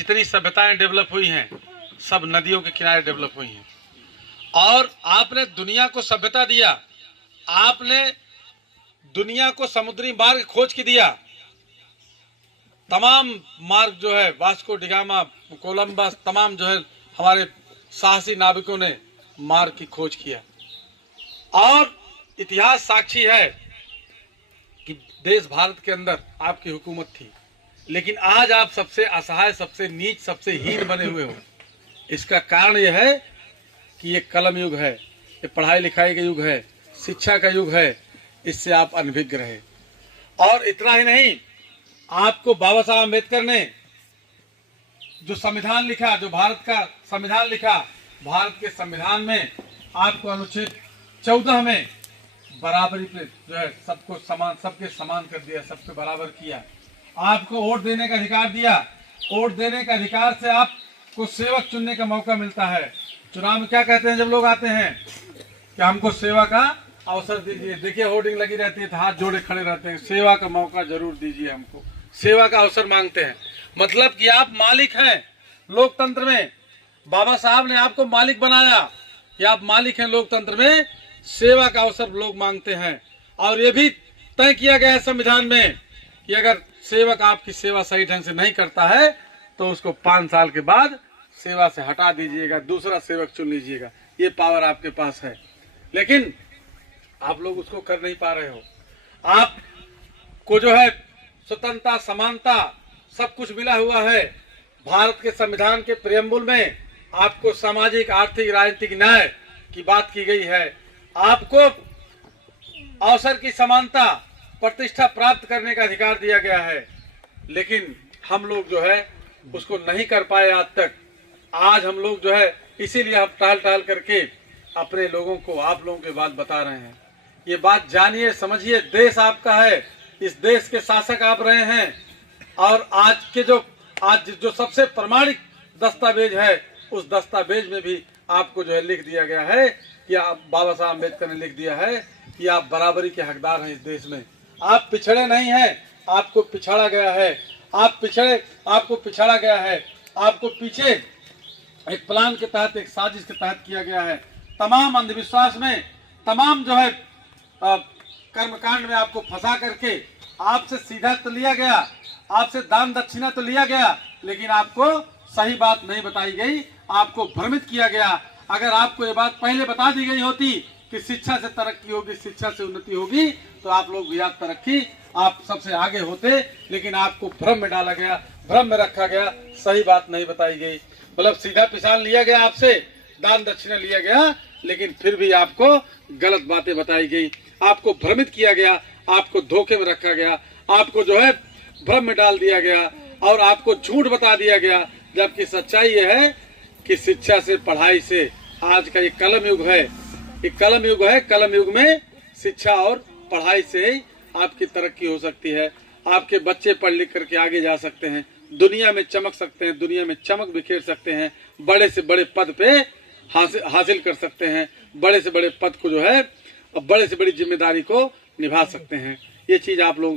जितनी सभ्यताएं डेवलप हुई हैं सब नदियों के किनारे डेवलप हुई हैं। और आपने दुनिया को सभ्यता दिया, आपने दुनिया को समुद्री मार्ग खोज के दिया। तमाम मार्ग जो है वास्को डिगामा, कोलंबस, तमाम जो है हमारे साहसी नाविकों ने मार्ग की खोज किया। और इतिहास साक्षी है कि देश भारत के अंदर आपकी हुकूमत थी, लेकिन आज आप सबसे असहाय, सबसे नीच, सबसे हीन बने हुए हो। इसका कारण यह है कि ये कलम युग है, ये पढ़ाई लिखाई का युग है, शिक्षा का युग है। इससे आप अनभिज्ञ रहे। और इतना ही नहीं, आपको बाबा साहब अम्बेडकर ने जो संविधान लिखा, जो भारत का संविधान लिखा, भारत के संविधान में आपको अनुच्छेद 14 में बराबरी पे जो है सबको समान, सबके समान कर दिया, सबके बराबर किया। आपको वोट देने का अधिकार दिया। वोट देने के अधिकार से आपको सेवक चुनने का मौका मिलता है। चुनाव में क्या कहते हैं जब लोग आते हैं कि हमको सेवा का अवसर दीजिए। देखिए होर्डिंग लगी रहती है तो हाथ जोड़े खड़े रहते हैं, सेवा का मौका जरूर दीजिए, हमको सेवा का अवसर मांगते हैं। मतलब कि आप मालिक हैं लोकतंत्र में। बाबा साहब ने आपको मालिक बनाया कि आप मालिक हैं लोकतंत्र में। सेवा का अवसर लोग मांगते हैं। और ये भी तय किया गया है संविधान में कि अगर सेवक आपकी सेवा सही ढंग से नहीं करता है तो उसको 5 साल के बाद सेवा से हटा दीजिएगा, दूसरा सेवक चुन लीजिएगा। ये पावर आपके पास है, लेकिन आप लोग उसको कर नहीं पा रहे हो। आपको जो है स्वतंत्रता, समानता सब कुछ मिला हुआ है। भारत के संविधान के प्रियम्बुल में आपको सामाजिक, आर्थिक, राजनीतिक न्याय की बात की गई है। आपको अवसर की समानता, प्रतिष्ठा प्राप्त करने का अधिकार दिया गया है, लेकिन हम लोग जो है उसको नहीं कर पाए आज तक। आज हम लोग जो है इसीलिए हम टाल करके अपने लोगों को, आप लोगों की बात बता रहे हैं। ये बात जानिए, समझिए। देश आपका है, इस देश के शासक आप रहे हैं। और आज जो सबसे प्रमाणिक दस्तावेज है, उस दस्तावेज में भी आपको जो है लिख दिया गया है कि आप, बाबा साहब अम्बेडकर ने लिख दिया है कि आप बराबरी के हकदार हैं इस देश में। आप पिछड़े नहीं हैं, आपको पिछाड़ा गया है। आपको पिछाड़ा गया है। आपको पीछे एक प्लान के तहत, एक साजिश के तहत किया गया है। तमाम अंधविश्वास में, तमाम जो है कर्मकांड में आपको फंसा करके आपसे सीधा तो लिया गया, आपसे दान दक्षिणा तो लिया गया, लेकिन आपको सही बात नहीं बताई गई, आपको भ्रमित किया गया। अगर आपको ये बात पहले बता दी गई होती कि शिक्षा से तरक्की होगी, शिक्षा से उन्नति होगी, तो आप लोग भी आज तरक्की, आप सबसे आगे होते। लेकिन आपको भ्रम में डाला गया, भ्रम में रखा गया, सही बात नहीं बताई गई। मतलब सीधा पिसान लिया गया, आपसे दान दक्षिणा लिया गया, लेकिन फिर भी आपको गलत बातें बताई गई, आपको भ्रमित किया गया, आपको धोखे में रखा गया, आपको जो है भ्रम में डाल दिया गया और आपको झूठ बता दिया गया। जबकि सच्चाई ये है कि शिक्षा से, पढ़ाई से आज का ये कलम युग है। ये कलम युग है। कलम युग में शिक्षा और पढ़ाई से ही आपकी तरक्की हो सकती है। आपके बच्चे पढ़ लिख करके आगे जा सकते हैं, दुनिया में चमक सकते हैं, दुनिया में चमक बिखेर सकते हैं, बड़े से बड़े पद पे हासिल कर सकते हैं, बड़े से बड़े पद को जो है, बड़े से बड़ी जिम्मेदारी को निभा सकते हैं। ये चीज आप लोग